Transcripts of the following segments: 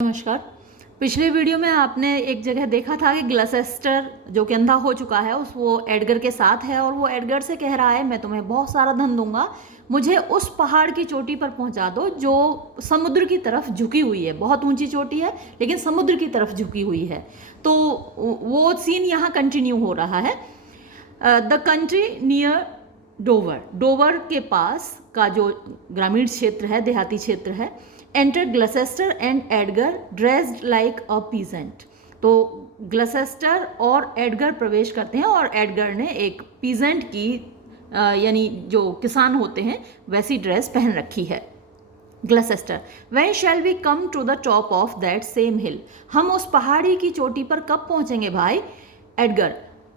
नमस्कार। पिछले वीडियो में आपने एक जगह देखा था कि ग्लसेस्टर जो कि अंधा हो चुका है उस वो एडगर के साथ है और वो एडगर से कह रहा है मैं तुम्हें बहुत सारा धन दूंगा, मुझे उस पहाड़ की चोटी पर पहुंचा दो जो समुद्र की तरफ झुकी हुई है। बहुत ऊंची चोटी है लेकिन समुद्र की तरफ झुकी हुई है। तो वो सीन यहाँ कंटिन्यू हो रहा है। The country near Dover, Dover के पास का जो ग्रामीण क्षेत्र है, देहाती क्षेत्र है। Enter Gloucester and Edgar dressed like a peasant. तो ग्लसेस्टर और एडगर प्रवेश करते हैं और एडगर ने एक पीजेंट की यानी जो किसान होते हैं वैसी ड्रेस पहन रखी है। Gloucester, when shall we come to the top of that same hill, हम उस पहाड़ी की चोटी पर कब पहुंचेंगे भाई? Edgar,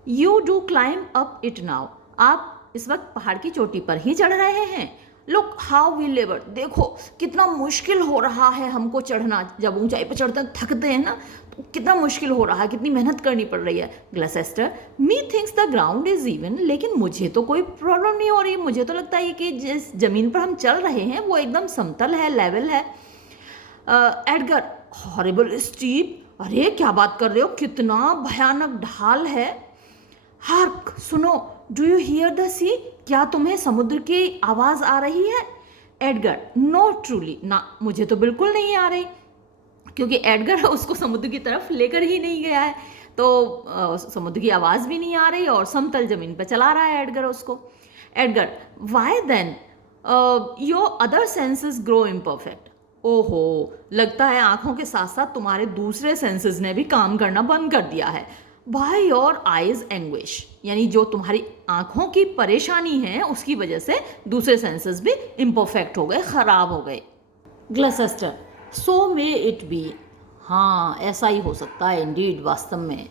you do climb up it now, आप इस वक्त पहाड़ की चोटी पर ही चढ़ रहे हैं। लुक हाउ वी लेबर, देखो कितना मुश्किल हो रहा है हमको चढ़ना। जब ऊंचाई पर चढ़ते हैं थकते हैं ना, तो कितना मुश्किल हो रहा है, कितनी मेहनत करनी पड़ रही है। Gloucester, methinks the ground is even, लेकिन मुझे तो कोई प्रॉब्लम नहीं हो रही, मुझे तो लगता है कि जिस जमीन पर हम चल रहे हैं वो एकदम समतल है, लेवल है। एडगर, हॉरिबल स्टीप, अरे क्या बात कर रहे हो, कितना भयानक ढाल है। हार्क, सुनो, डू यू हियर द सी, क्या तुम्हें समुद्र की आवाज आ रही है? एडगर, नो ट्रूली, ना मुझे तो बिल्कुल नहीं आ रही, क्योंकि एडगर उसको समुद्र की तरफ लेकर ही नहीं गया है। तो समुद्र की आवाज भी नहीं आ रही और समतल जमीन पर चला रहा है एडगर उसको। Edgar, why then your other senses grow imperfect, ओहो, लगता है आंखों के साथ साथ तुम्हारे दूसरे सेंसेस ने भी काम करना बंद कर दिया है। बाय योर आइज एंग्विश, यानी जो तुम्हारी आंखों की परेशानी है उसकी वजह से दूसरे सेंसेस भी इम्परफेक्ट हो गए, खराब हो गए। ग्लसेस्टर, सो मे इट बी, हाँ ऐसा ही हो सकता है इंडीड, वास्तव में।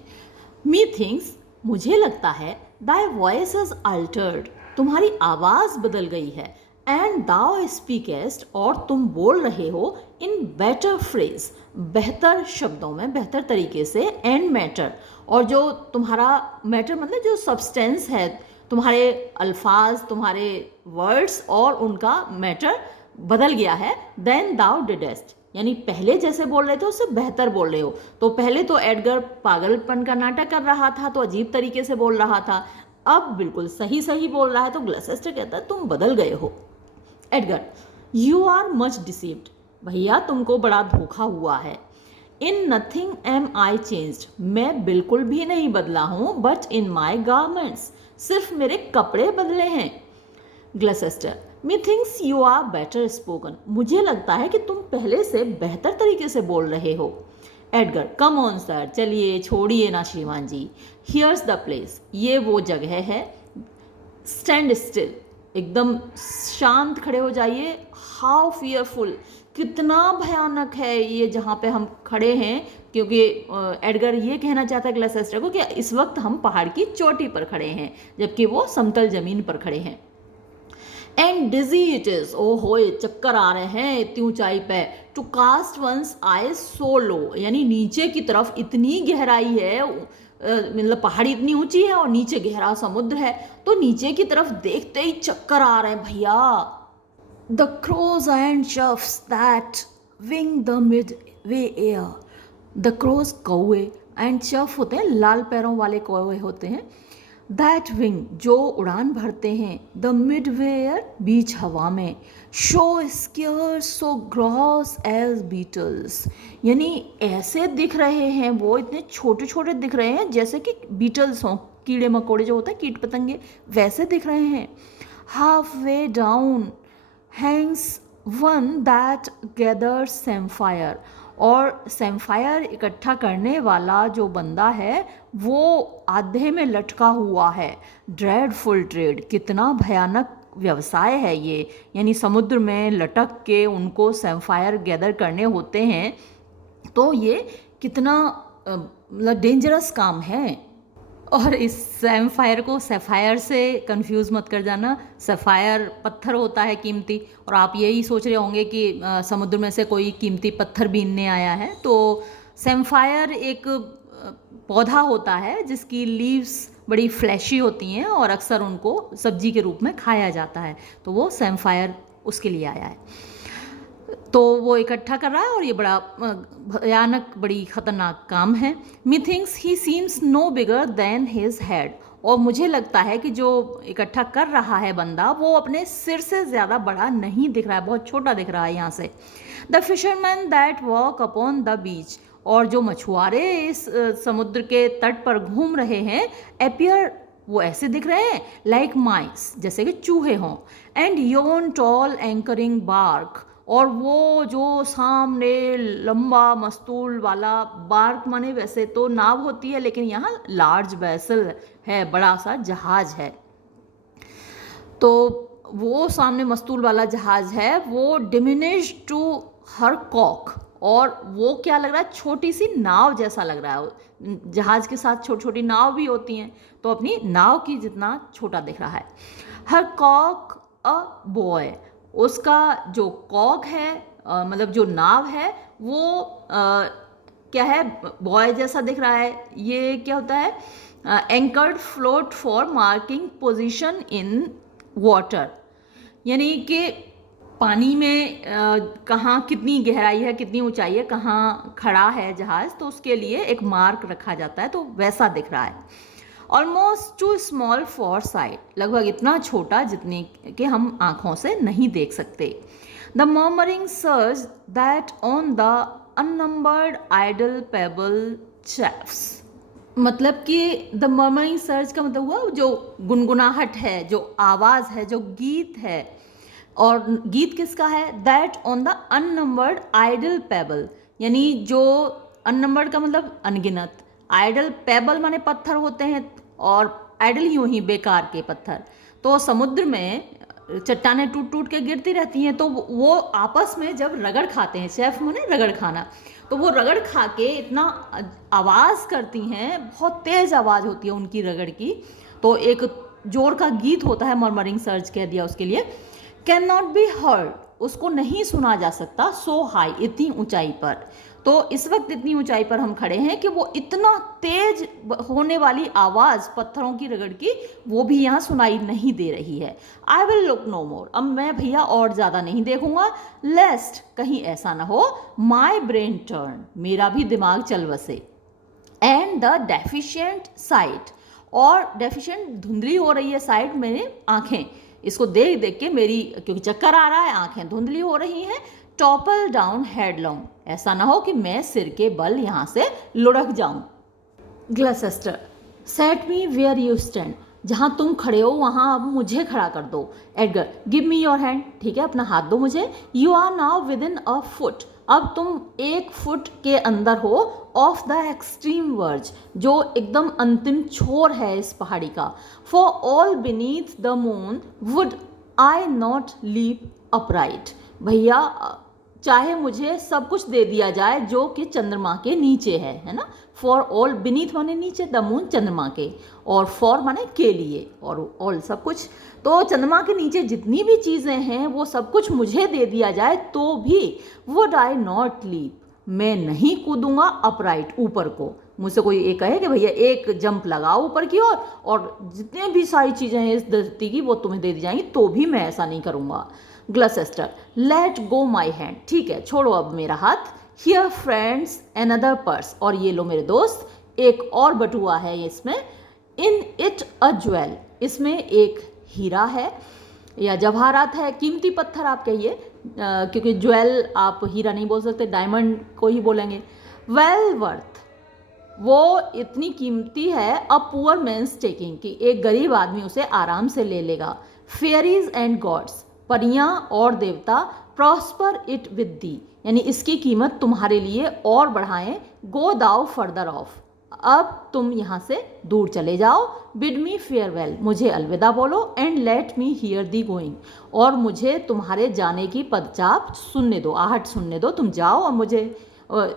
मी थिंक्स, मुझे लगता है, दाई वॉइस इज अल्टर्ड, तुम्हारी आवाज बदल गई है। एंड दाउ स्पीकेस्ट, और तुम बोल रहे हो, इन बेटर फ्रेज, बेहतर शब्दों में, बेहतर तरीके से। एंड मैटर, और जो तुम्हारा मैटर मतलब जो सब्सटेंस है, तुम्हारे अल्फाज, तुम्हारे वर्ड्स और उनका मैटर बदल गया है। देन दाउ डिडेस्ट, यानी पहले जैसे बोल रहे थे उससे बेहतर बोल रहे हो। तो पहले तो एडगर पागलपन का नाटक कर रहा था, तो अजीब तरीके से बोल रहा था, अब बिल्कुल सही सही बोल रहा है। तो ग्लसेस्टर कहता है तुम बदल गए हो। Edgar, you are much deceived, भैया तुमको बड़ा धोखा हुआ है। In nothing am I changed, मैं बिल्कुल भी नहीं बदला हूं, बट इन माई गारमेंट्स, सिर्फ मेरे कपड़े बदले हैं। Gloucester, methinks you are better spoken, मुझे लगता है कि तुम पहले से बेहतर तरीके से बोल रहे हो। एडगर, कम ऑन सर, चलिए छोड़िए ना श्रीमान जी। हियर्स द प्लेस, ये वो जगह है। स्टैंड स्टिल, एकदम शांत खड़े हो जाइए। हाउ फियरफुल, कितना भयानक है ये जहाँ पे हम खड़े हैं, क्योंकि एडगर ये कहना चाहता है ग्लसेस्टर को कि इस वक्त हम पहाड़ की चोटी पर खड़े हैं जबकि वो समतल जमीन पर खड़े हैं। एंड डिजी इट इज, ओ हो चक्कर आ रहे हैं इतनी ऊंचाई पे। To cast one's eyes so low, यानी नीचे की तरफ इतनी गहराई है, मतलब पहाड़ी इतनी ऊंची है और नीचे गहरा समुद्र है, तो नीचे की तरफ देखते ही चक्कर आ रहे हैं भैया। द क्रोज एंड चफ्स that wing the midway air, the crows कौए एंड चफ होते हैं लाल पैरों वाले कौए होते हैं। दैट विंग, जो उड़ान भरते हैं, द मिड वेयर, बीच हवा में। Show scarce so gross as beetles, यानी ऐसे दिख रहे हैं वो, इतने छोटे छोटे दिख रहे हैं जैसे कि बीटल्स हों, कीड़े मकोड़े जो होते हैं, कीट पतंगे, वैसे दिख रहे हैं। Halfway down hangs one that gathers samphire, और सैम्फायर इकट्ठा करने वाला जो बंदा है वो आधे में लटका हुआ है। ड्रेडफुल ट्रेड, कितना भयानक व्यवसाय है ये, यानी समुद्र में लटक के उनको सैम्फायर गैदर करने होते हैं, तो ये कितना मतलब डेंजरस काम है। और इस सैम्फायर को सैफायर से कंफ्यूज मत कर जाना, सैफायर पत्थर होता है कीमती, और आप यही सोच रहे होंगे कि समुद्र में से कोई कीमती पत्थर बीनने आया है। तो सैम्फायर एक पौधा होता है जिसकी लीव्स बड़ी फ्लैशी होती हैं और अक्सर उनको सब्जी के रूप में खाया जाता है, तो वो सैम्फायर उसके लिए आया है। तो वो इकट्ठा कर रहा है और ये बड़ा भयानक, बड़ी खतरनाक काम है. Methinks he seems no bigger than his head. और मुझे लगता है कि जो इकट्ठा कर रहा है बंदा, वो अपने सिर से ज़्यादा बड़ा नहीं दिख रहा है, बहुत छोटा दिख रहा है यहाँ से. The fisherman that walk upon the beach. और जो मछुआरे इस समुद्र के तट पर घूम रहे हैं, एपियर, वो ऐसे दिख रहे हैं लाइक माइस, जैसे कि चूहे हों. And yon tall anchoring bark. और वो जो सामने लंबा मस्तूल वाला बार्क, माने वैसे तो नाव होती है, लेकिन यहाँ लार्ज वेसल है, बड़ा सा जहाज है. तो वो सामने मस्तूल वाला जहाज है, वो डिमिनिश टू हर कॉक. और वो क्या लग रहा है, छोटी सी नाव जैसा लग रहा है. जहाज के साथ छोटी छोटी नाव भी होती हैं, तो अपनी नाव की जितना छोटा दिख रहा है. हर कॉक अ बॉय. उसका जो कॉक है, मतलब जो नाव है, वो क्या है, बॉय जैसा दिख रहा है. ये क्या होता है, anchored float for marking position in water. यानी कि पानी में कहाँ कितनी गहराई है, कितनी ऊंचाई है, कहाँ खड़ा है जहाज, तो उसके लिए एक मार्क रखा जाता है. तो वैसा दिख रहा है. Almost two small for site. लगभग इतना छोटा जितने कि हम आँखों से नहीं देख सकते. The murmuring surge that on the unnumbered idle pebble chafes. मतलब कि द मर्मरिंग सर्ज का मतलब हुआ जो गुनगुनाहट है, जो आवाज़ है, जो गीत है. और गीत किसका है, that on the unnumbered idle pebble. यानी जो अननंबर्ड का मतलब अनगिनत, आइडल पेबल माने पत्थर होते हैं, और आइडल यूं ही बेकार के पत्थर. तो समुद्र में चट्टानें टूट टूट के गिरती रहती हैं, तो वो आपस में जब रगड़ खाते हैं, शेफ माने रगड़ खाना, तो वो रगड़ खा के इतना आवाज़ करती हैं, बहुत तेज़ आवाज़ होती है उनकी रगड़ की. तो एक जोर का गीत होता है, मर्मरिंग सर्ज कह दिया उसके लिए. Can not be heard. उसको नहीं सुना जा सकता. सो हाई. इतनी ऊंचाई पर. तो इस वक्त इतनी ऊंचाई पर हम खड़े हैं कि वो इतना तेज होने वाली आवाज़ पत्थरों की रगड़ की, वो भी यहाँ सुनाई नहीं दे रही है. आई विल लुक नो मोर. अब मैं भैया और ज़्यादा नहीं देखूंगा. लेस्ट, कहीं ऐसा ना हो, माई ब्रेन टर्न, मेरा भी दिमाग चल बसे. And the deficient site. और डेफिशिएंट, धुंधली हो रही है साइट, मेरे आँखें, इसको देख देख के मेरी, क्योंकि चक्कर आ रहा है, आंखें धुंधली हो रही हैं. Topple down headlong. ऐसा ना हो कि मैं सिर के बल यहाँ से लुढ़क जाऊं. Gloucester. Set me where you stand. जहाँ तुम खड़े हो वहाँ अब मुझे खड़ा कर दो. Edgar. Give me your hand. ठीक है, अपना हाथ दो मुझे. You are now within a foot. अब तुम 1 फुट के अंदर हो ऑफ द एक्सट्रीम वर्ज, जो एकदम अंतिम छोर है इस पहाड़ी का. For all beneath the moon would I not leap upright. भैया, चाहे मुझे सब कुछ दे दिया जाए जो कि चंद्रमा के नीचे है ना. फॉर ऑल, बीनीथ माने नीचे, द मून चंद्रमा के, और फॉर माने के लिए, और ऑल सब कुछ. तो चंद्रमा के नीचे जितनी भी चीज़ें हैं वो सब कुछ मुझे दे दिया जाए तो भी वुड आई नॉट लीप, मैं नहीं कूदूंगा अपराइट, ऊपर को. मुझसे कोई ये कहे कि भैया एक जंप लगाओ ऊपर की ओर और जितने भी सारी चीज़ें हैं इस धरती की वो तुम्हें दे दी जाएंगी, तो भी मैं ऐसा नहीं करूँगा. Gloucester. Let go my hand. ठीक है, छोड़ो अब मेरा हाथ. Here friends another purse. और ये लो मेरे दोस्त, एक और बटुआ है इसमें. In it a jewel. इसमें एक हीरा है या जवाहरात है, कीमती पत्थर आप कहिए, क्योंकि ज्वेल आप हीरा नहीं बोल सकते, डायमंड को ही बोलेंगे. Well worth. वो इतनी कीमती है, अ पुअर मैन्स टेकिंग, कि एक गरीब आदमी उसे आराम से ले लेगा. Fairies and gods. परियां और देवता. Prosper it with thee. यानी इसकी कीमत तुम्हारे लिए और बढ़ाएं. Go thou further off. अब तुम यहाँ से दूर चले जाओ. Bid me farewell. मुझे अलविदा बोलो. And let me hear thee going. और मुझे तुम्हारे जाने की पदचाप सुनने दो, आहट सुनने दो. तुम जाओ और मुझे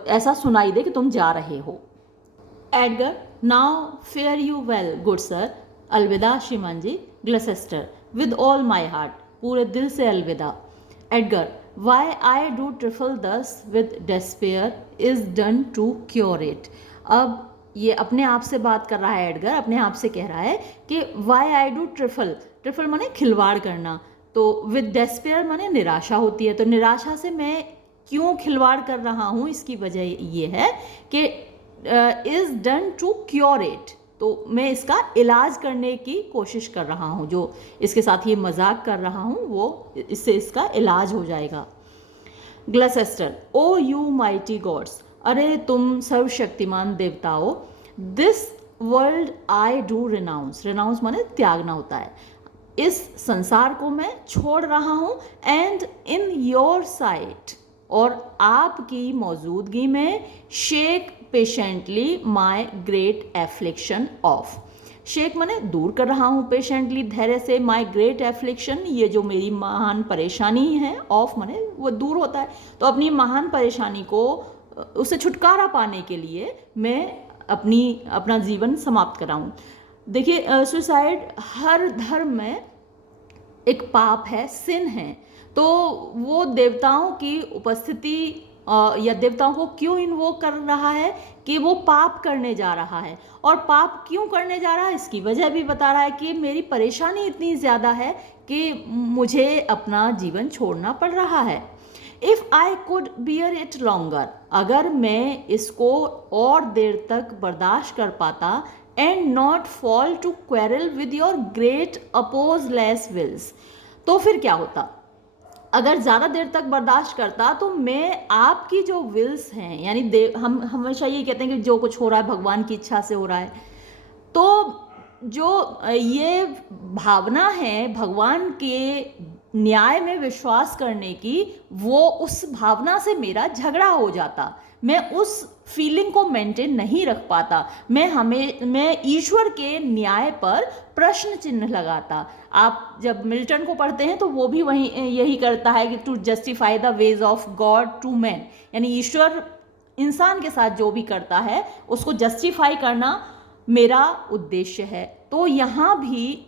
ऐसा सुनाई दे कि तुम जा रहे हो. Edgar. Now fare you well good sir. अलविदा श्रीमान जी. Gloucester. With all my heart. पूरे दिल से अलविदा. Edgar. Why I do trifle thus with despair is done to cure it. अब ये अपने आप से बात कर रहा है एडगर, अपने आप से कह रहा है कि why I do trifle. Trifle माने खिलवाड़ करना. तो विद डेस्पेयर माने निराशा होती है। तो निराशा से मैं क्यों खिलवाड़ कर रहा हूँ, इसकी वजह ये है कि is done to cure it, तो मैं इसका इलाज करने की कोशिश कर रहा हूँ। जो इसके साथ ये मजाक कर रहा हूँ वो इससे इसका इलाज हो जाएगा। ग्लसेस्टर, ओ यू माइटी गॉड्स, अरे तुम सर्वशक्तिमान देवताओं, this world I do renounce, renounce माने त्यागना होता है, इस संसार को मैं छोड़ रहा हूँ, एंड इन योर साइट, और आपकी मौजूदगी में, shake patiently my great affliction of, shake माने दूर कर रहा हूँ, पेशेंटली धैर्य से, माई ग्रेट एफ्लिक्शन ये जो मेरी महान परेशानी है, ऑफ माने वो दूर होता है, तो अपनी महान परेशानी को उससे छुटकारा पाने के लिए मैं अपना जीवन समाप्त कराऊं। देखिए सुसाइड हर धर्म में एक पाप है, सिन है, तो वो देवताओं की उपस्थिति या देवताओं को क्यों इन्वोक कर रहा है कि वो पाप करने जा रहा है, और पाप क्यों करने जा रहा है इसकी वजह भी बता रहा है कि मेरी परेशानी इतनी ज़्यादा है कि मुझे अपना जीवन छोड़ना पड़ रहा है। If I could bear it longer, अगर मैं इसको और देर तक बर्दाश्त कर पाता, and not fall to quarrel with your great opposeless wills, तो फिर क्या होता, अगर ज़्यादा देर तक बर्दाश्त करता तो मैं आपकी जो विल्स हैं, यानी हम हमेशा ये कहते हैं कि जो कुछ हो रहा है भगवान की इच्छा से हो रहा है, तो जो ये भावना है भगवान के न्याय में विश्वास करने की, वो उस भावना से मेरा झगड़ा हो जाता, मैं उस फीलिंग को मेंटेन नहीं रख पाता, मैं ईश्वर के न्याय पर प्रश्न चिन्ह लगाता। आप जब मिल्टन को पढ़ते हैं तो वो भी यही करता है कि to justify the ways of God to man, यानी ईश्वर इंसान के साथ जो भी करता है उसको जस्टिफाई करना मेरा उद्देश्य है। तो यहाँ भी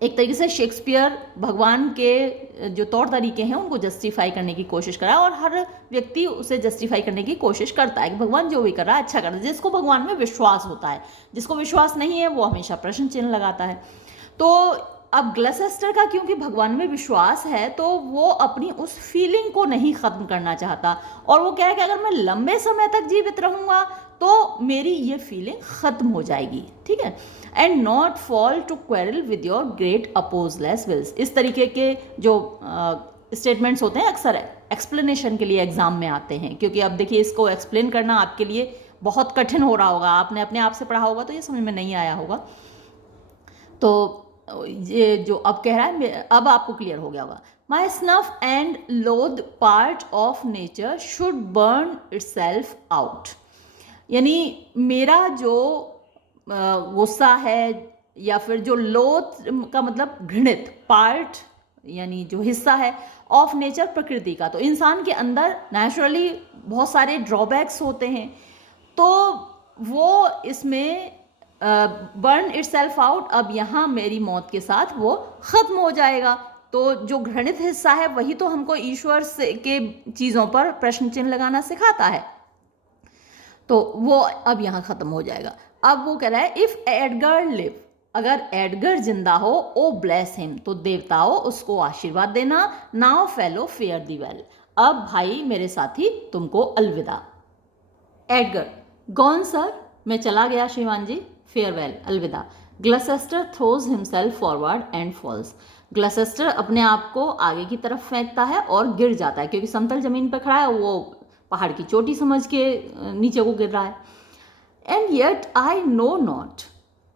एक तरीके से शेक्सपियर भगवान के जो तौर तरीके हैं उनको जस्टिफाई करने की कोशिश करा, और हर व्यक्ति उसे जस्टिफाई करने की कोशिश करता है कि भगवान जो भी कर रहा है अच्छा कर रहा है, जिसको भगवान में विश्वास होता है, जिसको विश्वास नहीं है वो हमेशा प्रश्न चिन्ह लगाता है। तो अब ग्लसेस्टर का क्योंकि भगवान में विश्वास है तो वो अपनी उस फीलिंग को नहीं ख़त्म करना चाहता, और वो कह रहा है कि अगर मैं लंबे समय तक जीवित रहूँगा तो मेरी ये फीलिंग ख़त्म हो जाएगी, ठीक है। And not fall to quarrel with your great opposeless wills, इस तरीके के जो स्टेटमेंट्स होते हैं अक्सर एक्सप्लेनेशन के लिए एग्जाम में आते हैं, क्योंकि अब देखिए इसको एक्सप्लेन करना आपके लिए बहुत कठिन हो रहा होगा, आपने अपने आप से पढ़ा होगा तो ये समझ में नहीं आया होगा। तो ये जो अब कह रहा है अब आपको क्लियर हो गया होगा। माई स्नफ एंड लोथ part of nature should burn itself out, यानी मेरा जो गुस्सा है या फिर जो लोथ का मतलब घृणित, पार्ट यानी जो हिस्सा है, ऑफ नेचर प्रकृति का, तो इंसान के अंदर नेचुरली बहुत सारे ड्रॉबैक्स होते हैं, तो वो इसमें बर्न इटसेल्फ आउट, अब यहाँ मेरी मौत के साथ वो ख़त्म हो जाएगा। तो जो घृणित हिस्सा है वही तो हमको ईश्वर से के चीज़ों पर प्रश्न चिन्ह लगाना सिखाता है, तो वो अब यहाँ ख़त्म हो जाएगा। अब वो कह रहा है इफ़ एडगर लिव, अगर एडगर जिंदा हो, ओ ब्लेस हिम, तो देवताओं उसको आशीर्वाद देना, नाउ फेलो फेयर दी वेल, अब भाई मेरे साथी तुमको अलविदा। एडगर, गॉन सर, मैं चला गया श्रीमान जी, फेयरवेल, अलविदा। Gloucester throws himself forward and falls, Gloucester अपने आप को आगे की तरफ फेंकता है और गिर जाता है, क्योंकि समतल जमीन पर खड़ा है, वो पहाड़ की चोटी समझ के नीचे को गिर रहा है। And yet I know not,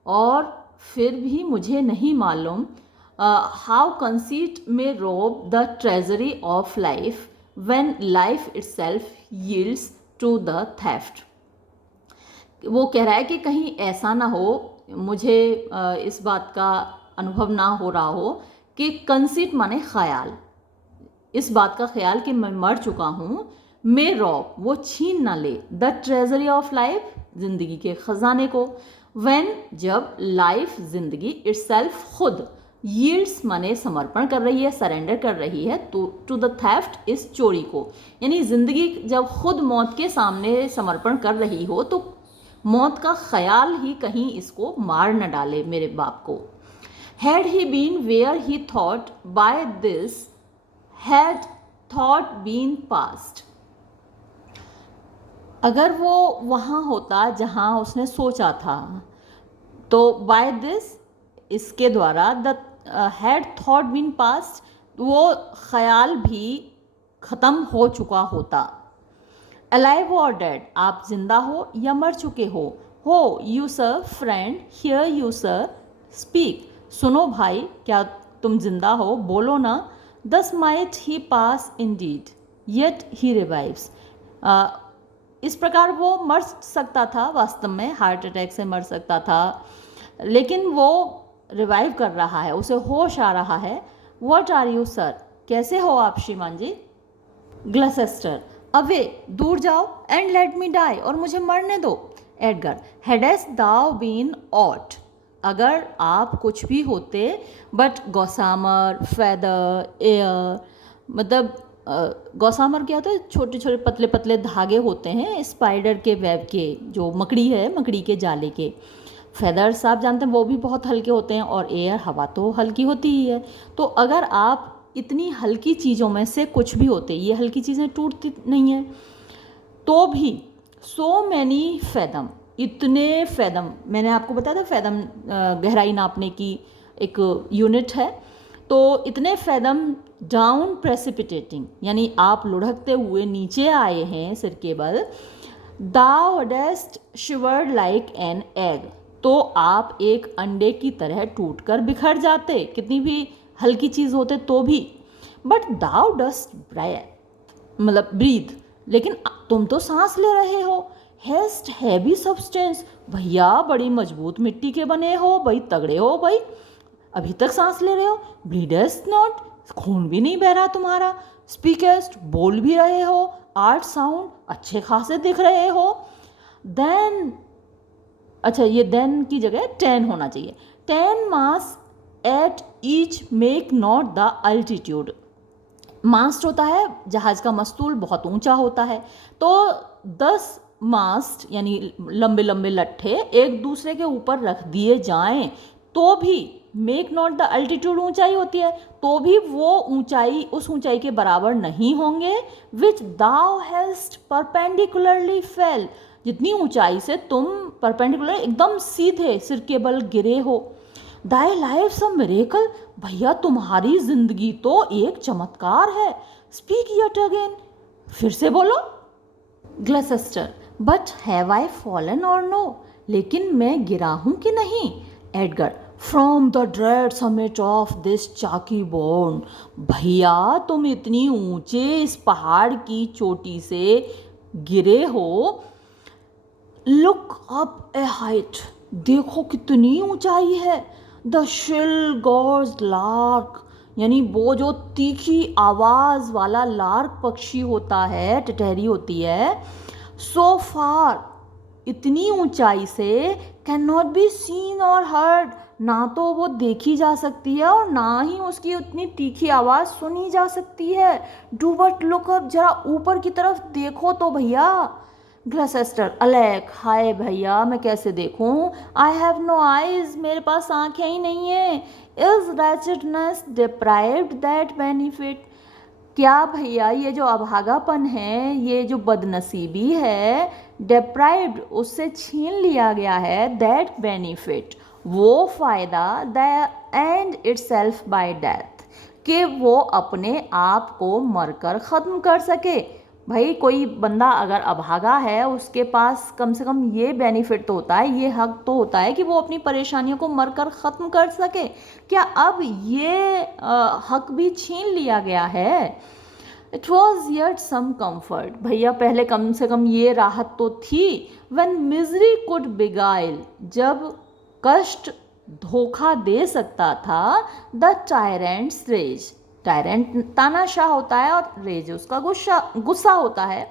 और फिर भी मुझे नहीं मालूम, how conceit may rob the treasury of life when life itself yields to the theft. वो कह रहा है कि कहीं ऐसा ना हो, मुझे इस बात का अनुभव ना हो रहा हो कि कंसीट माने ख्याल, इस बात का ख्याल कि मैं मर चुका हूँ, मे रॉब वो छीन ना ले, द ट्रेजरी ऑफ लाइफ जिंदगी के खजाने को, व्हेन जब लाइफ जिंदगी इटसेल्फ खुद, यील्ड्स माने समर्पण कर रही है, सरेंडर कर रही है, टू द थेफ्ट इस चोरी को, यानी जिंदगी जब खुद मौत के सामने समर्पण कर रही हो तो मौत का ख्याल ही कहीं इसको मार न डाले मेरे बाप को। Had he been where he thought, by this had thought been past. अगर वो वहाँ होता जहाँ उसने सोचा था, तो by this, इसके द्वारा, the had thought been past, वो ख्याल भी ख़त्म हो चुका होता. Alive or dead, आप जिंदा हो या मर चुके हो. You sir, friend, hear you sir, speak. सुनो भाई, क्या तुम जिंदा हो, बोलो ना. Thus might he pass indeed, yet he revives. इस प्रकार वो मर सकता था, वास्तव में हार्ट अटैक से मर सकता था, लेकिन वो रिवाइव कर रहा है, उसे होश आ रहा है. What are you sir, कैसे हो आप श्रीमान जी. ग्लसेस्टर, अवे, दूर जाओ. एंड लेट मी डाई, और मुझे मरने दो. एडगर, हैडेस्ट दाउ बीन ऑट, अगर आप कुछ भी होते. बट गौसामर, फेदर, एयर, मतलब गौसामर क्या होता है, छोटे छोटे पतले पतले धागे होते हैं स्पाइडर के वेब के, जो मकड़ी है, मकड़ी के जाले के. फेदर्स आप जानते हैं वो भी बहुत हल्के होते हैं, और एयर, हवा तो हल्की होती ही है. तो अगर आप इतनी हल्की चीज़ों में से कुछ भी होते, ये हल्की चीज़ें टूटती नहीं हैं, तो भी सो मैनी फैदम, इतने फैदम, मैंने आपको बताया था फैदम गहराई नापने की एक यूनिट है. तो इतने फैदम डाउन प्रेसिपिटेटिंग, यानी आप लुढ़कते हुए नीचे आए हैं सिर के बल. दाउ डेस्ट शिवर्ड लाइक एन एग, तो आप एक अंडे की तरह टूटकर बिखर जाते, कितनी भी हल्की चीज़ होते तो भी. बट दाउ डस्ट ब्रेथ, मतलब ब्रीथ, लेकिन तुम तो सांस ले रहे हो. हेस्ट हैवी सब्सटेंस, भैया बड़ी मजबूत मिट्टी के बने हो, भाई तगड़े हो भाई, अभी तक सांस ले रहे हो. ब्रीडेस्ट नॉट, खून भी नहीं बह रहा तुम्हारा. स्पीकेस्ट, बोल भी रहे हो. आर्ट साउंड, अच्छे खासे दिख रहे हो. देन, अच्छा ये देन की जगह 10 होना चाहिए. 10 masts at each make not the altitude. Mast होता है जहाज का मस्तूल, बहुत ऊंचा होता है, तो 10 मास्ट यानी लंबे लंबे लट्ठे एक दूसरे के ऊपर रख दिए जाएं तो भी, मेक नॉट द अल्टीट्यूड ऊंचाई होती है, तो भी वो ऊंचाई उस ऊंचाई के बराबर नहीं होंगे. विच दाउ हैस्ट परपेंडिकुलरली फेल, जितनी ऊंचाई से तुम परपेंडिकुलर एकदम सीधे सिर के बल गिरे हो. दाई लाइफ अ मिरेकल, भैया तुम्हारी जिंदगी तो एक चमत्कार है. स्पीक यट अगेन, फिर से बोलो. Gloucester, but have I fallen or no, लेकिन मैं गिरा हूं कि नहीं. Edgar, from the dread summit of this chalky bourn, भैया तुम इतनी ऊंचे इस पहाड़ की चोटी से गिरे हो. लुक अप ए हाइट, देखो कितनी ऊंचाई है. द शिल गॉर्ज लार्क, यानी वो जो तीखी आवाज़ वाला लार्क पक्षी होता है, टिटहरी होती है. सो फार, इतनी ऊंचाई से, कैन नॉट बी सीन और हर्ड, ना तो वो देखी जा सकती है और ना ही उसकी उतनी तीखी आवाज़ सुनी जा सकती है. डू बट लुक अप, जरा ऊपर की तरफ देखो तो भैया. ग्लसेस्टर, अलेक, हाय भैया मैं कैसे देखूं. आई हैव नो आइज, मेरे पास आंखें ही नहीं है. इज रैचेडनेस डिप्राइव्ड दैट बेनिफिट, क्या भैया ये जो अभागापन है, ये जो बदनसीबी है, डिप्राइव्ड, उससे छीन लिया गया है, दैट बेनिफिट, वो फ़ायदा, the end itself bye death, कि वो अपने आप को मरकर ख़त्म कर सके. भाई कोई बंदा अगर अभागा है, उसके पास कम से कम ये बेनिफिट तो होता है, ये हक तो होता है कि वो अपनी परेशानियों को मरकर ख़त्म कर सके. क्या अब ये हक भी छीन लिया गया है. It was yet some comfort, भैया पहले कम से कम ये राहत तो थी. व्हेन मिजरी कुड बिगाइल, जब कष्ट धोखा दे सकता था. द टायरेंट्स रेज, टायरेंट तानाशाह होता है और रेज उसका गुस्सा होता है,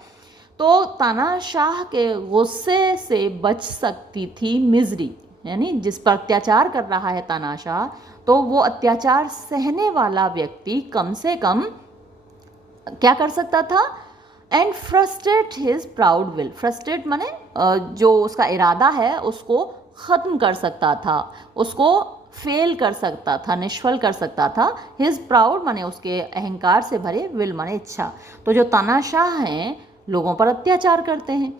तो तानाशाह के गुस्से से बच सकती थी मिजरी, यानी जिस पर अत्याचार कर रहा है तानाशाह, तो वो अत्याचार सहने वाला व्यक्ति कम से कम क्या कर सकता था. And frustrate his proud will, frustrate माने जो उसका इरादा है उसको ख़त्म कर सकता था, उसको फेल कर सकता था, निष्फल कर सकता था। हिज प्राउड माने उसके अहंकार से भरे, विल माने इच्छा। तो जो तानाशाह हैं लोगों पर अत्याचार करते हैं,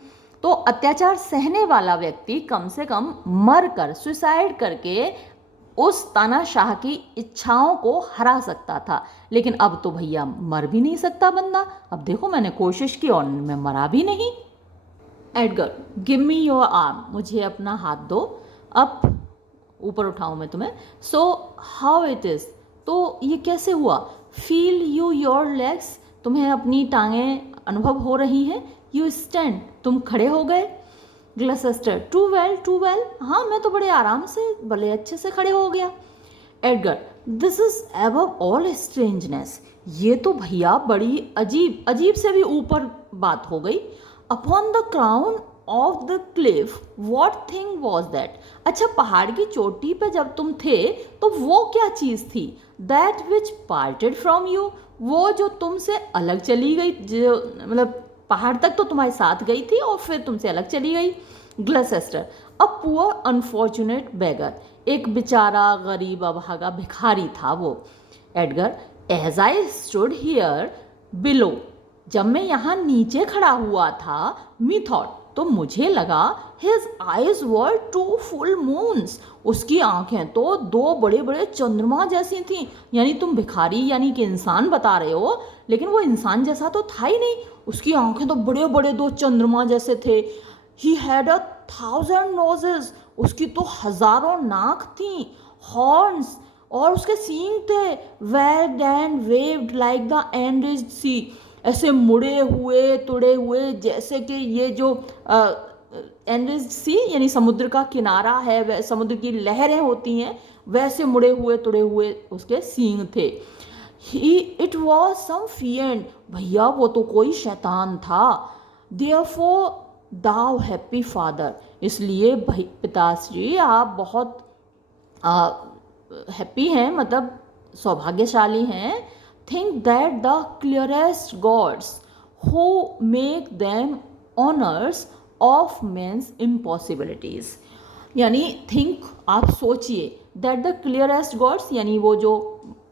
तो अत्याचार सहने वाला व्यक्ति कम से कम मर कर, सुसाइड करके उस तानाशाह की इच्छाओं को हरा सकता था। लेकिन अब तो भैया मर भी नहीं सकता बंदा। अब देखो मैंने कोशिश की और मैं मरा भी नहीं। Edgar, give me your arm, मुझे अपना हाथ दो। अप, ऊपर उठाऊं मैं तुम्हें। सो हाउ इट इज़, तो ये कैसे हुआ। फील यू योर लेग्स, तुम्हें अपनी टांगें अनुभव हो रही हैं। यू स्टैंड, तुम खड़े हो गए। ग्लसेस्टर, टू वेल, हाँ मैं तो बड़े आराम से, बड़े अच्छे से खड़े हो गया। Edgar, this is above all strangeness, ये तो भैया बड़ी अजीब, अजीब से भी ऊपर बात हो गई। Upon the crown of the Cliff what thing was that, अच्छा पहाड़ की चोटी पे जब तुम थे तो वो क्या चीज़ थी। That which parted from you, वो जो तुमसे अलग चली गई, जो मतलब पहाड़ तक तो तुम्हारे साथ गई थी और फिर तुमसे अलग चली गई। ग्लसेस्टर, अ पुअर अनफॉर्चुनेट बेगर, एक बेचारा गरीब अभागा भिखारी था वो। Edgar, as I stood here below, जब मैं यहाँ नीचे खड़ा हुआ था, मी थॉट, तो मुझे लगा, his eyes were two full moons, उसकी आंखें तो दो बड़े बड़े चंद्रमा जैसी थीं। यानी तुम भिखारी यानी कि इंसान बता रहे हो, लेकिन वो इंसान जैसा तो था ही नहीं, उसकी आंखें तो बड़े बड़े दो चंद्रमा जैसे थे। ही हैड 1,000 नोजेस, उसकी तो हजारों नाक थी। हॉर्न्स, और उसके सींग थे। Wagged and waved like the enridged sea, ऐसे मुड़े हुए तुड़े हुए, जैसे कि ये जो एंड्रिज्ड सी यानी समुद्र का किनारा है, वह समुद्र की लहरें होती हैं, वैसे मुड़े हुए तुड़े हुए उसके सींग थे। इट वॉज सम फिएंड, भैया वो तो कोई शैतान था। देयरफॉर दाउ हैप्पी फादर, इसलिए पिताश्री आप बहुत हैप्पी हैं, मतलब सौभाग्यशाली हैं। Think that the clearest gods who make them honours of men's impossibilities, यानी थिंक, आप सोचिए, दैट द क्लियरेस्ट गॉड्स यानी वो जो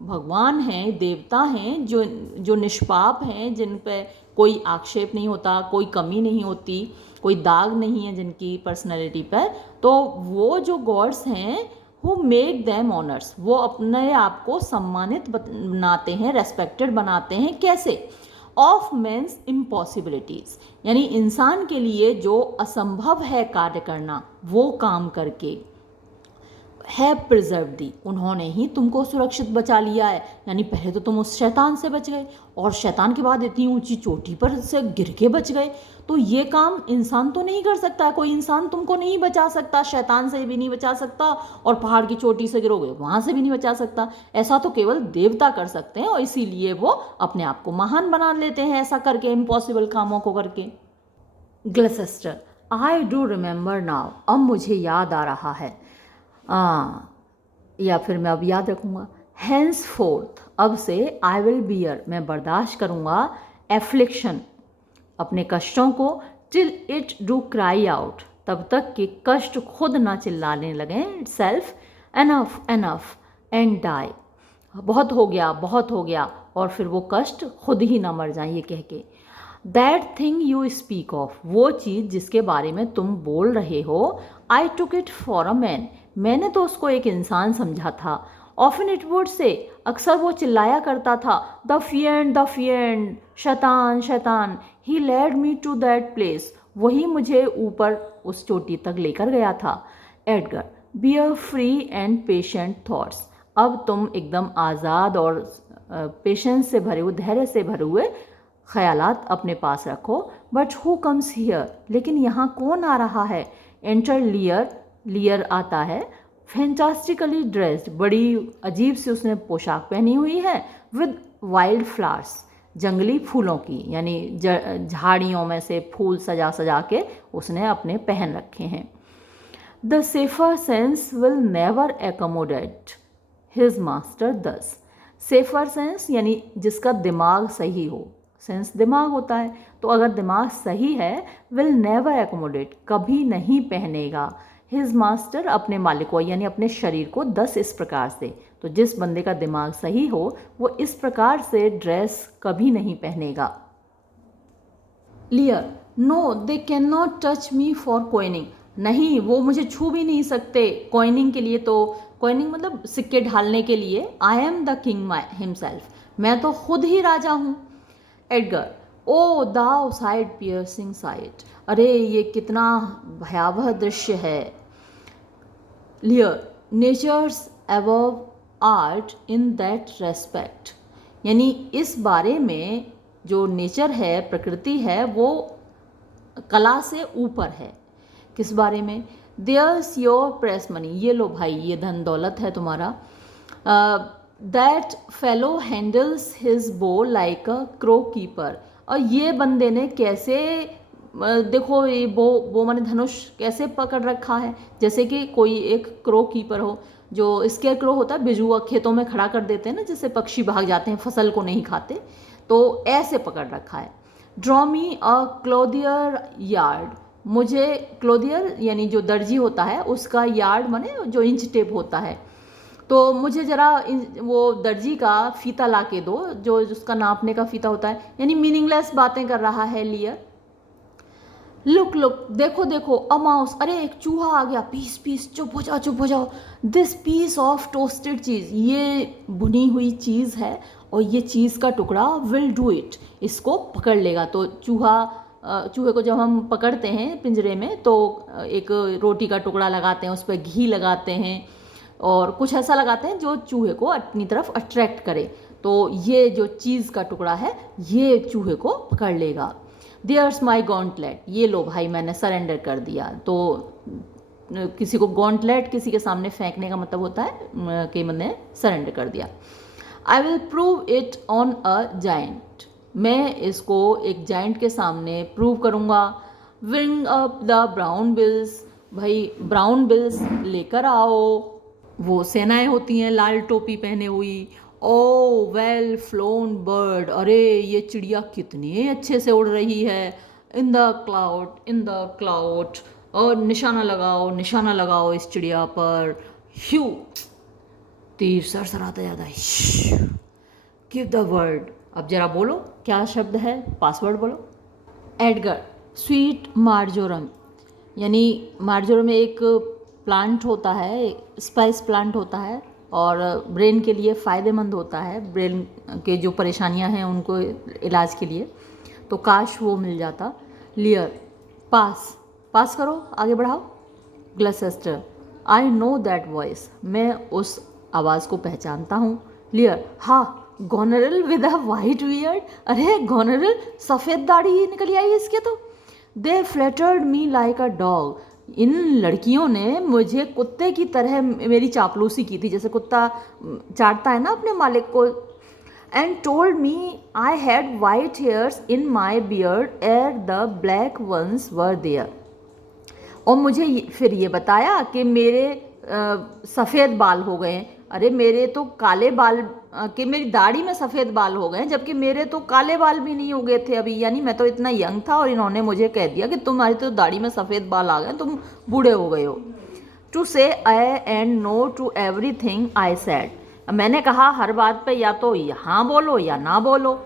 भगवान हैं, देवता हैं, जो निष्पाप हैं, जिन पे कोई आक्षेप नहीं होता, कोई कमी नहीं होती, कोई दाग नहीं है जिनकी पर्सनैलिटी पर, तो वो जो गॉड्स हैं हु मेक देम ऑनर्स, वो अपने आप को सम्मानित बनाते हैं, रेस्पेक्टेड बनाते हैं। कैसे। ऑफ मेंस इम्पॉसिबिलिटीज़, यानी इंसान के लिए जो असंभव है कार्य करना, वो काम करके। है प्रिजर्व दी, उन्होंने ही तुमको सुरक्षित बचा लिया है। यानी पहले तो तुम उस शैतान से बच गए और शैतान के बाद इतनी ऊंची चोटी पर से गिर के बच गए। तो ये काम इंसान तो नहीं कर सकता, कोई इंसान तुमको नहीं बचा सकता, शैतान से भी नहीं बचा सकता और पहाड़ की चोटी से गिरोगे वहाँ से भी नहीं बचा सकता। ऐसा तो केवल देवता कर सकते हैं और इसीलिए वो अपने आप को महान बना लेते हैं ऐसा करके, इम्पॉसिबल कामों को करके। ग्लसेस्टर, आई डू रिमेंबर नाउ, अब मुझे याद आ रहा है। या फिर मैं अब याद रखूँगा। हैंस फोर्थ, अब से, आई विल बियर, मैं बर्दाश्त करूँगा, एफ्लिक्शन, अपने कष्टों को, till it do cry out, तब तक कि कष्ट खुद ना चिल्लाने लगें, self, enough enough and die, बहुत हो गया, बहुत हो गया, और फिर वो कष्ट खुद ही ना मर जाएं ये कह के। That thing you speak of, वो चीज़ जिसके बारे में तुम बोल रहे हो, I took it for a man, मैंने तो उसको एक इंसान समझा था। ऑफन इट वुड से, अक्सर वो चिल्लाया करता था, द फिएंड, शैतान शैतान, he led me to that place, वही मुझे ऊपर उस चोटी तक लेकर गया था। Edgar, bear free and patient thoughts, अब तुम एकदम आज़ाद और पेशेंस से भरे हुए, धैर्य से भरे हुए ख्यालात अपने पास रखो। बट हु कम्स हियर, लेकिन यहाँ कौन आ रहा है। एंटर लियर, लियर आता है। फैंटास्टिकली ड्रेस्ड, बड़ी अजीब सी उसने पोशाक पहनी हुई है। विद वाइल्ड फ्लावर्स, जंगली फूलों की, यानी झाड़ियों में से फूल सजा सजा के उसने अपने पहन रखे हैं। The safer sense will never accommodate his master दस, सेफर सेंस यानी जिसका दिमाग सही हो, सेंस दिमाग होता है, तो अगर दिमाग सही है, विल नेवर एकोमोडेट, कभी नहीं पहनेगा, हिज मास्टर, अपने मालिक को यानी अपने शरीर को 10 इस प्रकार से। तो जिस बंदे का दिमाग सही हो वो इस प्रकार से ड्रेस कभी नहीं पहनेगा। Lear, no they cannot touch me for coining, नहीं वो मुझे छू भी नहीं सकते कॉइनिंग के लिए। तो कॉइनिंग मतलब सिक्के ढालने के लिए। I am the king my himself, मैं तो खुद ही राजा हूँ। Edgar, O thou side piercing sight, अरे ये कितना भयावह दृश्य है। Lear, nature's above art in that respect, यानी इस बारे में जो नेचर है, प्रकृति है, वो कला से ऊपर है। किस बारे में? देयर्स योर प्रेस मनी, ये लो भाई ये धन दौलत है तुम्हारा। दैट फेलो हैंडल्स हिज बो लाइक अ क्रो कीपर, और ये बंदे ने कैसे देखो ये बो माने धनुष कैसे पकड़ रखा है, जैसे कि कोई एक क्रो कीपर हो, जो स्केयर क्रो होता है बिजुआ खेतों में खड़ा कर देते हैं ना, जिससे पक्षी भाग जाते हैं, फसल को नहीं खाते, तो ऐसे पकड़ रखा है। ड्रॉ मी अ क्लोथियर यार्ड, मुझे क्लोथियर यानी जो दर्जी होता है उसका यार्ड माने जो इंच टेप होता है, तो मुझे ज़रा वो दर्जी का फीता ला के दो, जो उसका नापने का फीता होता है। यानी मीनिंगलेस बातें कर रहा है लियर। लुक लुक, देखो देखो, अ माउस, अरे एक चूहा आ गया। पीस पीस, चुप हो जाओ चुप हो जाओ। दिस पीस ऑफ टोस्टेड चीज़, ये भुनी हुई चीज़ है और ये चीज़ का टुकड़ा विल डू इट, इसको पकड़ लेगा। तो चूहे को जब हम पकड़ते हैं पिंजरे में तो एक रोटी का टुकड़ा लगाते हैं, उस पर घी लगाते हैं और कुछ ऐसा लगाते हैं जो चूहे को अपनी तरफ अट्रैक्ट करे। तो ये जो चीज़ का टुकड़ा है ये चूहे को पकड़ लेगा। देयर्स माई गॉन्टलेट, ये लो भाई मैंने सरेंडर कर दिया। तो किसी को गॉन्टलेट किसी के सामने फेंकने का मतलब होता है कि मैंने सरेंडर कर दिया। I will prove it on a giant, मैं इसको एक जाइंट के सामने प्रूव करूँगा। Wing up the brown bills, भाई ब्राउन बिल्स लेकर आओ, वो सेनाएं होती हैं लाल टोपी पहने हुई। ओ वेल फ्लोन बर्ड, अरे ये चिड़िया कितनी अच्छे से उड़ रही है। In the cloud, in the cloud, और निशाना लगाओ इस चिड़िया पर। ह्यू, तीर सरसराता जाता है। गिव द वर्ड, अब जरा बोलो क्या शब्द है, पासवर्ड बोलो। एडगर, स्वीट मार्जोरम, यानी मार्जोरम एक प्लांट होता है, स्पाइस प्लांट होता है और ब्रेन के लिए फ़ायदेमंद होता है, ब्रेन के जो परेशानियां हैं उनको इलाज के लिए। तो काश वो मिल जाता। लियर, पास, पास करो, आगे बढ़ाओ। Gloucester, I know that voice, मैं उस आवाज़ को पहचानता हूँ। लियर, हाँ Goneril with a white beard, अरे गॉनरल सफ़ेद दाढ़ी निकली आई इसके तो। They flattered me like a dog, इन लड़कियों ने मुझे कुत्ते की तरह मेरी चापलूसी की थी, जैसे कुत्ता चाटता है ना अपने मालिक को। And told me I had white hairs in my beard ere the black ones were there, और मुझे फिर ये बताया कि मेरे सफ़ेद बाल हो गए। अरे मेरे तो काले बाल कि मेरी दाढ़ी में सफ़ेद बाल हो गए, जबकि मेरे तो काले बाल भी नहीं हो गए थे अभी, यानी मैं तो इतना यंग था और इन्होंने मुझे कह दिया कि तुम्हारी तो दाढ़ी में सफ़ेद बाल आ गए, तुम बूढ़े हो गए हो। To say ay and no to everything I said, मैंने कहा हर बात पे या तो हाँ बोलो या ना बोलो।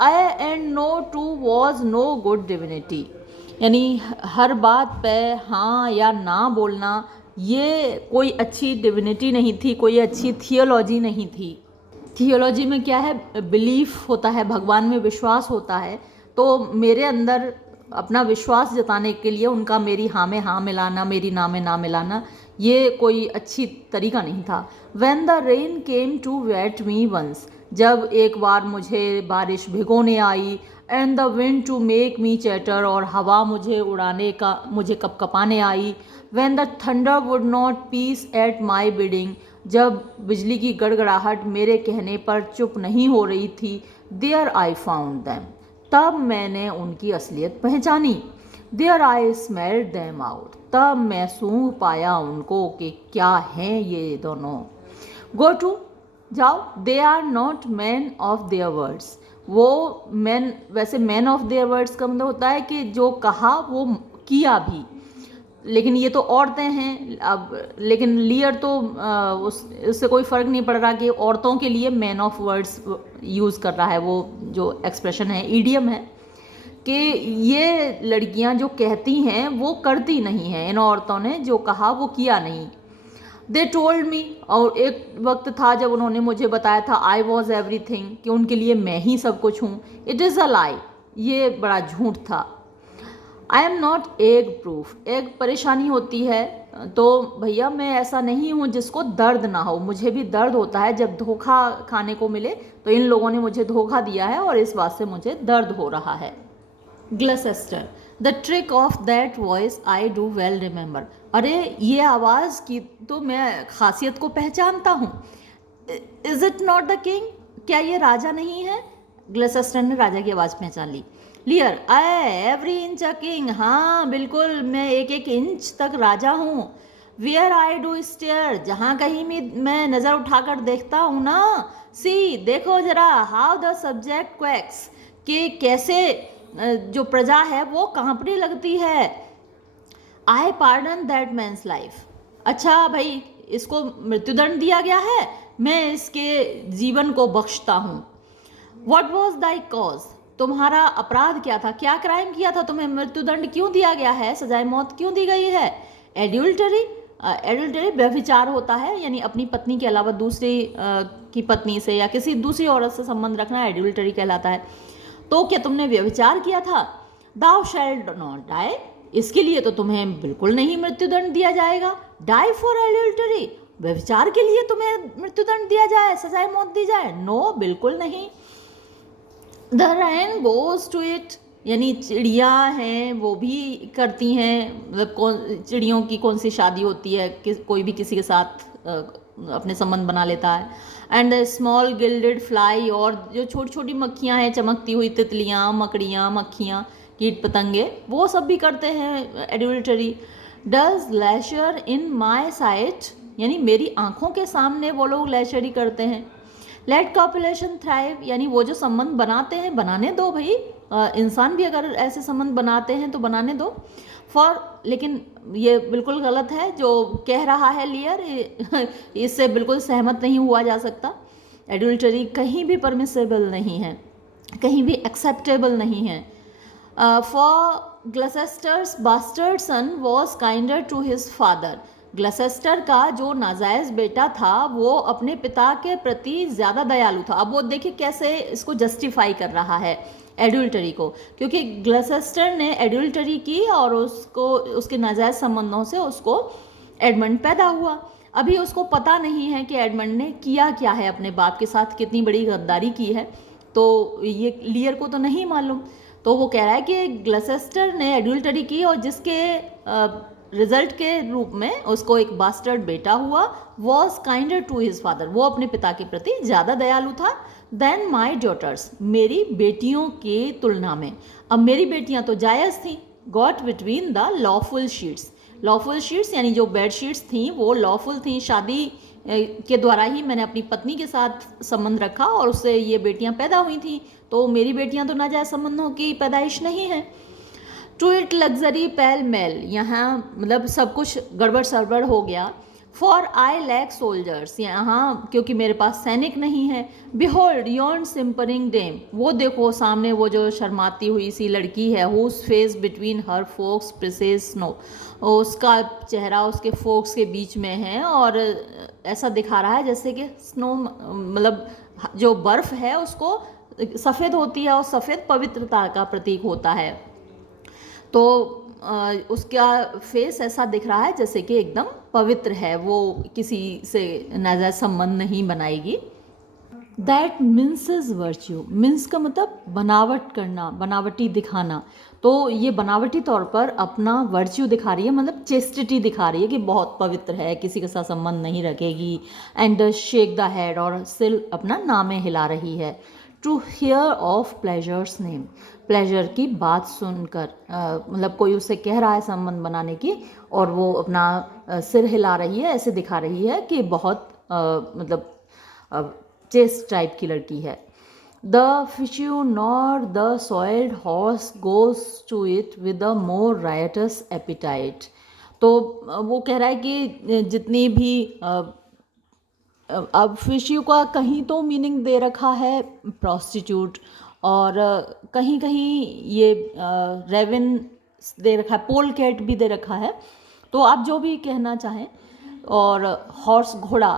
Ay and no too was no good divinity, यानी हर बात पे हाँ या ना बोलना ये कोई अच्छी डिविनिटी नहीं थी, कोई अच्छी थियोलॉजी नहीं थी। थियोलॉजी में क्या है, बिलीफ होता है, भगवान में विश्वास होता है। तो मेरे अंदर अपना विश्वास जताने के लिए उनका मेरी हाँ में हाँ मिलाना, मेरी ना में ना मिलाना, ये कोई अच्छी तरीका नहीं था। When the rain came to wet me once, जब एक बार मुझे बारिश भिगोने आई। And the wind to make me chatter, और हवा मुझे उड़ाने का, मुझे कपकपाने आई। When the thunder would not peace at my bidding, जब बिजली की गड़गड़ाहट मेरे कहने पर चुप नहीं हो रही थी। There I found them, तब मैंने उनकी असलियत पहचानी। There I smelled them out, तब मैं सूंघ पाया उनको कि क्या हैं ये दोनों। Go to, जाओ। They are not men of their words, वो वैसे मैन ऑफ देयर वर्ड्स का मतलब होता है कि जो कहा वो किया भी। लेकिन ये तो औरतें हैं अब, लेकिन लियर तो उससे कोई फ़र्क नहीं पड़ रहा कि औरतों के लिए मैन ऑफ वर्ड्स यूज़ कर रहा है, वो जो एक्सप्रेशन है, ईडियम है कि ये लड़कियां जो कहती हैं वो करती नहीं हैं, इन औरतों ने जो कहा वो किया नहीं। दे टोल्ड मी, और एक वक्त था जब उन्होंने मुझे बताया था आई वॉज एवरीथिंग, कि उनके लिए मैं ही सब कुछ हूँ। इट इज़ अ लाई, ये बड़ा झूठ था। I am not egg proof, egg परेशानी होती है तो भैया मैं ऐसा नहीं हूँ जिसको दर्द ना हो, मुझे भी दर्द होता है जब धोखा खाने को मिले, तो इन लोगों ने मुझे धोखा दिया है और इस बात से मुझे दर्द हो रहा है। Gloucester, the trick of that voice I do well remember, अरे ये आवाज़ की तो मैं खासियत को पहचानता हूँ। Is it not the king, क्या ये राजा नहीं है? ग्लसेस्टर ने राजा की आवाज़ पहचान ली। Lear, ay every inch a king, हाँ बिल्कुल मैं एक एक इंच तक राजा हूँ। वेयर आई डू स्टेयर, जहाँ कहीं मैं नज़र उठाकर देखता हूँ ना, सी देखो जरा, हाउ द सब्जेक्ट क्वैक्स, कि कैसे जो प्रजा है वो कांपने लगती है। आई पार्डन दैट मैन्स लाइफ, अच्छा भाई इसको मृत्युदंड दिया गया है, मैं इसके जीवन को बख्शता हूँ। वॉट वॉज दाई कॉज, तुम्हारा अपराध क्या था, क्या क्राइम किया था, तुम्हें मृत्युदंड क्यों दिया गया है, सजाए मौत क्यों दी गई है? एड्यूल्टरी, एडल्टरी व्यभिचार होता है, यानी अपनी पत्नी के अलावा दूसरी की पत्नी से या किसी दूसरी औरत से संबंध रखना एड्यूल्टरी कहलाता है। तो क्या तुमने व्यभिचार किया था? दाउ शैल्ड नॉट डाई, इसके लिए तो तुम्हें बिल्कुल नहीं मृत्युदंड दिया जाएगा। डाई फॉर एडल्टरी, व्यभिचार के लिए तुम्हें मृत्युदंड दिया जाए, सजाए मौत दी जाए? नो, बिल्कुल नहीं। The wren goes to it, यानी चिड़िया हैं वो भी करती हैं, मतलब कौन चिड़ियों की कौन सी शादी होती है, कोई भी किसी के साथ अपने संबंध बना लेता है। एंड स्मॉल गिल्डेड फ्लाई, और जो छोटी छोटी मक्खियाँ हैं, चमकती हुई तितलियाँ, मकड़ियाँ, मक्खियाँ, कीट पतंगे, वो सब भी करते हैं adultery. Does lecher in my sight, यानी मेरी आंखों के सामने वो लोग लेशरी करते हैं। लेट कॉपुलेशन थ्राइव, यानी वो जो संबंध बनाते हैं बनाने दो भाई, इंसान भी अगर ऐसे संबंध बनाते हैं तो बनाने दो। फॉर, लेकिन ये बिल्कुल गलत है जो कह रहा है लियर, इससे बिल्कुल सहमत नहीं हुआ जा सकता। एडल्टरी कहीं भी परमिसेबल नहीं है, कहीं भी एक्सेप्टेबल नहीं है। For Gloucester's bastard son was kinder to his father, Gloucester का जो नाजायज़ बेटा था वो अपने पिता के प्रति ज़्यादा दयालु था। अब वो देखिए कैसे इसको जस्टिफाई कर रहा है एडल्टरी को, क्योंकि ग्लसेस्टर ने एडल्टरी की और उसको उसके नाजायज़ संबंधों से उसको एडमंड पैदा हुआ। अभी उसको पता नहीं है कि एडमंड ने किया क्या है, अपने बाप के साथ कितनी बड़ी गद्दारी की है, तो ये लियर को तो नहीं मालूम। तो वो कह रहा है कि ग्लसेस्टर ने एडल्टरी की और जिसके रिजल्ट के रूप में उसको एक बास्टर्ड बेटा हुआ। Was kinder to his father, वो अपने पिता के प्रति ज़्यादा दयालु था। देन माई डॉटर्स, मेरी बेटियों की तुलना में। अब मेरी बेटियां तो जायज़ थी। Got between the lawful sheets, lawful sheets यानी जो बेड शीट्स थी वो लॉफुल थी, शादी के द्वारा ही मैंने अपनी पत्नी के साथ संबंध रखा और उससे ये बेटियां पैदा हुई थी, तो मेरी बेटियां तो नाजायज़ संबंधों की पैदाइश नहीं है। To it luxury pell mell, यहाँ मतलब सब कुछ गड़बड़ सड़बड़ हो गया। फॉर आई लैक सोल्जर्स, यहाँ क्योंकि मेरे पास सैनिक नहीं है। बिहोल्ड योन सिम्परिंग डेम, वो देखो सामने वो जो शर्माती हुई सी लड़की है। Whose face between her forks presages snow, उसका चेहरा उसके फोक्स के बीच में है और ऐसा दिखा रहा है जैसे कि स्नो मतलब जो बर्फ़ है उसको सफ़ेद होती है और सफ़ेद पवित्रता का प्रतीक होता है। तो उसका फेस ऐसा दिख रहा है जैसे कि एकदम पवित्र है, वो किसी से नाजायज संबंध नहीं बनाएगी। दैट मिन्सेस वर्च्यू, मिन्स का मतलब बनावट करना, बनावटी दिखाना। तो ये बनावटी तौर पर अपना वर्च्यू दिखा रही है, मतलब चेस्टिटी दिखा रही है कि बहुत पवित्र है, किसी के साथ संबंध नहीं रखेगी। एंड शेक द हेड, और सिर अपना नामे हिला रही है। To hear of pleasure's name, pleasure की बात सुनकर, मतलब कोई उससे कह रहा है संबंध बनाने की और वो अपना सिर हिला रही है, ऐसे दिखा रही है कि बहुत मतलब चेस्ट टाइप की लड़की है। The fitchew nor the soiled horse goes to it with a more riotous appetite, तो वो कह रहा है कि जितनी भी अब फिशियो का कहीं तो मीनिंग दे रखा है प्रोस्टिट्यूट, और कहीं कहीं ये रेवन दे रखा है, पोल कैट भी दे रखा है। तो आप जो भी कहना चाहें। और हॉर्स घोड़ा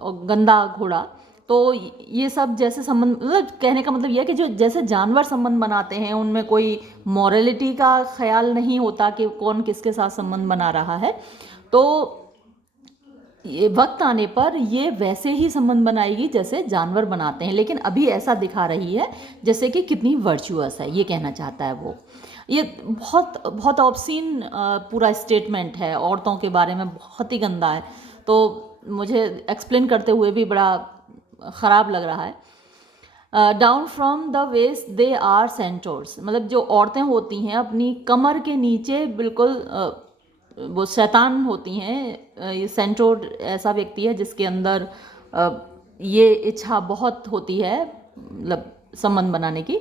और गंदा घोड़ा, तो ये सब जैसे संबंध, मतलब कहने का मतलब ये है कि जो जैसे जानवर संबंध बनाते हैं उनमें कोई मॉरलिटी का ख्याल नहीं होता कि कौन किसके साथ संबंध बना रहा है, तो ये वक्त आने पर ये वैसे ही संबंध बनाएगी जैसे जानवर बनाते हैं, लेकिन अभी ऐसा दिखा रही है जैसे कि कितनी वर्चुअस है, ये कहना चाहता है वो। ये बहुत बहुत ऑब्सीन पूरा स्टेटमेंट है, औरतों के बारे में बहुत ही गंदा है, तो मुझे एक्सप्लेन करते हुए भी बड़ा ख़राब लग रहा है। Down from the waist they are centaurs, मतलब जो औरतें होती हैं अपनी कमर के नीचे बिल्कुल वो शैतान होती हैं। ये सेंटोर ऐसा व्यक्ति है जिसके अंदर ये इच्छा बहुत होती है, मतलब संबंध बनाने की।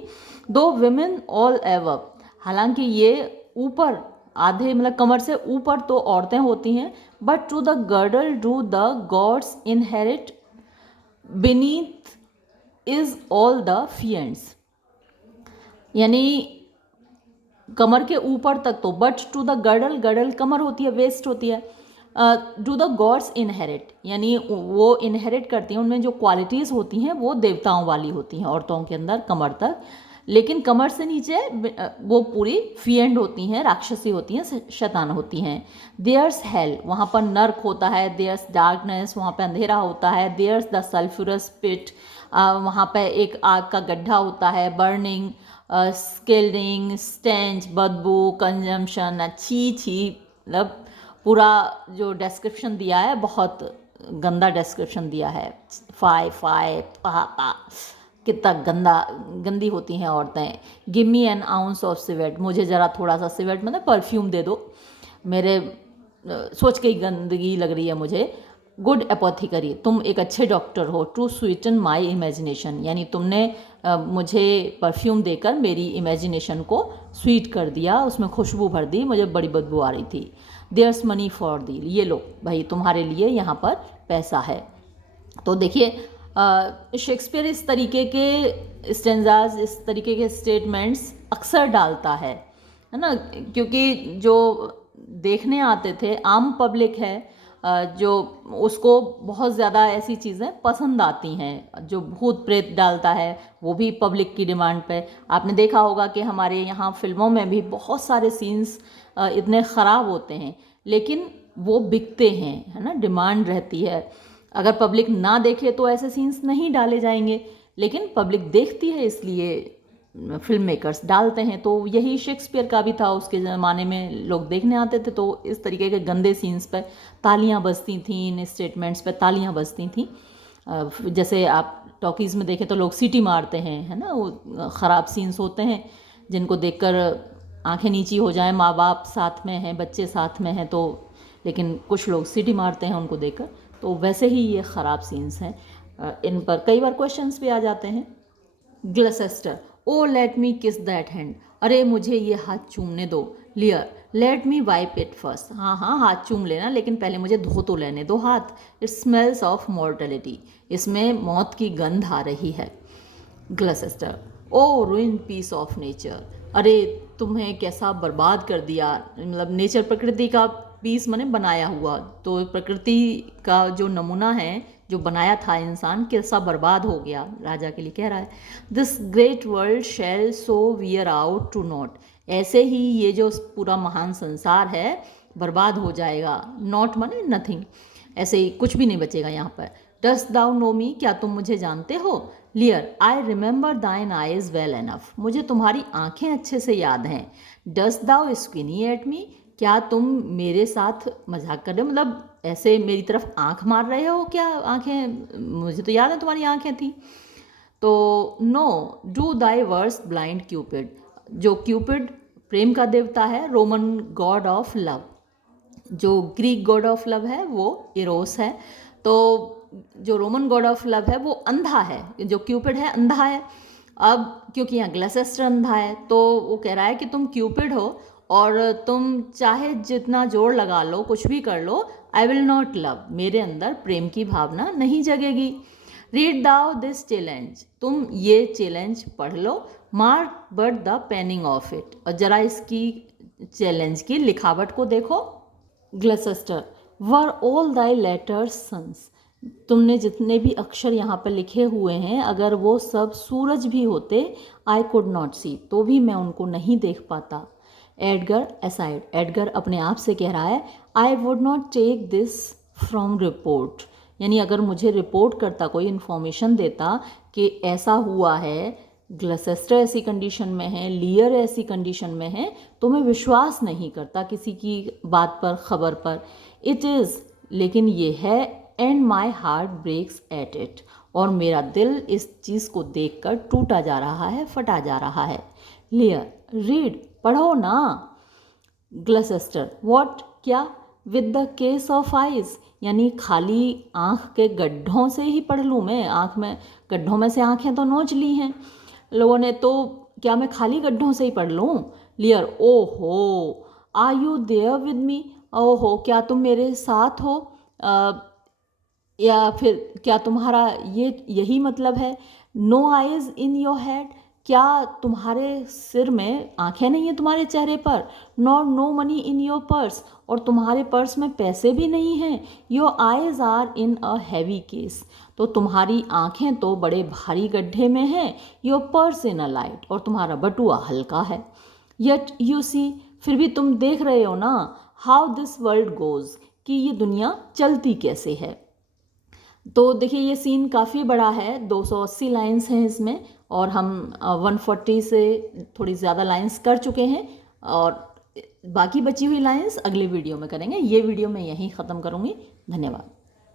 दो विमेन ऑल एवब, हालांकि ये ऊपर आधे मतलब कमर से ऊपर तो औरतें होती हैं, but to the girdle do the gods inherit beneath is all the fiends, यानी कमर के ऊपर तक तो, but to the girdle, girdle कमर होती है, वेस्ट होती है। डू द गॉड्स इनहेरिट, यानी वो इनहेरिट करती हैं, उनमें जो क्वालिटीज़ होती हैं वो देवताओं वाली होती हैं औरतों के अंदर कमर तक, लेकिन कमर से नीचे वो पूरी फिएंड होती हैं, राक्षसी होती हैं, शैतान होती हैं। देयर्स हेल, वहाँ पर नर्क होता है। देयर्स डार्कनेस, वहाँ पर अंधेरा होता है। देयर्स द सल्फ्यूरस पिट, वहाँ पर एक आग का गड्ढा होता है। बर्निंग, स्केल्डिंग, स्टेंच, बदबू, कंजम्पशन, अच्छी छी, मतलब पूरा जो डिस्क्रिप्शन दिया है बहुत गंदा डिस्क्रिप्शन दिया है। फाय फाय पा पा, कितना गंदी होती हैं औरतें। Give me N ounce of civet, मुझे ज़रा थोड़ा सा सिवेट मतलब परफ्यूम दे दो, मेरे सोच के ही गंदगी लग रही है मुझे। गुड एपोथिकरी, तुम एक अच्छे डॉक्टर हो। टू स्वीटन माई इमेजिनेशन, यानी तुमने मुझे परफ्यूम देकर मेरी इमेजिनेशन को स्वीट कर दिया, उसमें खुशबू भर दी, मुझे बड़ी बदबू आ रही थी। देयर्स मनी फॉर दी, ये लो भाई तुम्हारे लिए यहाँ पर पैसा है। तो देखिए शेक्सपियर इस तरीके के स्टेंजाज, इस तरीके के स्टेटमेंट्स अक्सर डालता है ना, क्योंकि जो देखने आते थे आम पब्लिक है जो उसको बहुत ज़्यादा ऐसी चीज़ें पसंद आती हैं। जो भूत प्रेत डालता है वो भी पब्लिक की डिमांड पे। आपने देखा होगा कि हमारे यहाँ फिल्मों में भी बहुत सारे सीन्स इतने ख़राब होते हैं, लेकिन वो बिकते हैं, है ना, डिमांड रहती है। अगर पब्लिक ना देखे तो ऐसे सीन्स नहीं डाले जाएंगे, लेकिन पब्लिक देखती है इसलिए फिल्म मेकर्स डालते हैं। तो यही शेक्सपियर का भी था, उसके ज़माने में लोग देखने आते थे तो इस तरीके के गंदे सीन्स पर तालियां बजती थीं, इन स्टेटमेंट्स पर तालियां बजती थीं। जैसे आप टॉकीज़ में देखें तो लोग सीटी मारते हैं, है ना, वो ख़राब सीन्स होते हैं जिनको देखकर आंखें नीची हो जाएं, माँ बाप साथ में हैं, बच्चे साथ में हैं, तो लेकिन कुछ लोग सीटी मारते हैं उनको देखकर। तो वैसे ही ये ख़राब सीन्स हैं। इन पर कई बार क्वेश्चंस भी आ जाते हैं। ग्लसेस्टर, ओ लेट मी किस दैट हैंड, अरे मुझे ये हाथ चूमने दो। लियर, let me wipe it first, हाँ हाँ हाथ चूम लेना, लेकिन पहले मुझे धो तो लेने दो हाथ। इट स्मेल्स ऑफ मॉर्टेलिटी, इसमें मौत की गंध आ रही है। ग्लसेस्टर, ओ रूइन पीस ऑफ नेचर, अरे तुम्हें कैसा बर्बाद कर दिया, मतलब नेचर प्रकृति का पीस मैंने बनाया हुआ, तो प्रकृति का जो नमूना है जो बनाया था इंसान, कैसा बर्बाद हो गया, राजा के लिए कह रहा है। This great world shall so wear out to naught, ऐसे ही ये जो पूरा महान संसार है बर्बाद हो जाएगा। नॉट माने नथिंग, ऐसे ही कुछ भी नहीं बचेगा यहाँ पर। डस्ट दाउ नो मी, क्या तुम मुझे जानते हो। Lear, I remember thine eyes well enough, मुझे तुम्हारी आंखें अच्छे से याद हैं। Dost thou squiny at me, क्या तुम मेरे साथ मजाक कर रहे हो, मतलब ऐसे मेरी तरफ आंख मार रहे हो क्या, आंखें मुझे तो याद है तुम्हारी आंखें थी। तो no do thy worst blind Cupid, जो क्यूपिड प्रेम का देवता है, रोमन गॉड ऑफ लव। जो ग्रीक गॉड ऑफ लव है वो इरोस है, तो जो रोमन गॉड ऑफ लव है वो अंधा है, जो क्यूपिड है अंधा है। अब क्योंकि यहाँ ग्लसेस्टर अंधा है, तो वो कह रहा है कि तुम क्यूपिड हो और तुम चाहे जितना जोर लगा लो, कुछ भी कर लो, आई विल नॉट लव, मेरे अंदर प्रेम की भावना नहीं जगेगी। रीड दाउ दिस चैलेंज, तुम ये चैलेंज पढ़ लो। Mark but the penning of it, और जरा इसकी चैलेंज की लिखावट को देखो। Gloucester, were all thy letters suns, तुमने जितने भी अक्षर यहाँ पर लिखे हुए हैं, अगर वो सब सूरज भी होते, आई कुड नॉट सी, तो भी मैं उनको नहीं देख पाता। एडगर असाइड, एडगर अपने आप से कह रहा है, I would not take this from report, यानी अगर मुझे रिपोर्ट करता, कोई इन्फॉर्मेशन देता कि ऐसा हुआ है, ग्लसेस्टर ऐसी कंडीशन में है, लियर ऐसी कंडीशन में है, तो मैं विश्वास नहीं करता किसी की बात पर, खबर पर। इट इज़, लेकिन ये है, and my heart breaks at it, और मेरा दिल इस चीज़ को देखकर टूटा जा रहा है, फटा जा रहा है। लियर, रीड, पढ़ो ना। ग्लसेस्टर, व्हाट, क्या, with the case of eyes, यानी खाली आँख के गड्ढों से ही पढ़ लूँ मैं, आँख में गड्ढों में से आँखें तो नोच ली हैं लोगों ने, तो क्या मैं खाली गड्ढों से ही पढ़ लूँ। Lear, oho, are you there with me, ओहो क्या तुम मेरे साथ हो, या फिर क्या तुम्हारा यही मतलब है। No eyes in your head, क्या तुम्हारे सिर में आंखें नहीं हैं तुम्हारे चेहरे पर। Nor no money in your purse, और तुम्हारे पर्स में पैसे भी नहीं हैं। Your eyes are in a heavy case, तो तुम्हारी आंखें तो बड़े भारी गड्ढे में हैं। Your purse in a light, और तुम्हारा बटुआ हल्का है। यट यू सी, फिर भी तुम देख रहे हो ना, हाउ दिस वर्ल्ड गोज़, कि ये दुनिया चलती कैसे है। तो देखिए ये सीन काफ़ी बड़ा है, 280 लाइंस हैं इसमें, और हम 140 से थोड़ी ज़्यादा लाइंस कर चुके हैं, और बाकी बची हुई लाइंस अगले वीडियो में करेंगे। ये वीडियो मैं यहीं ख़त्म करूँगी। धन्यवाद।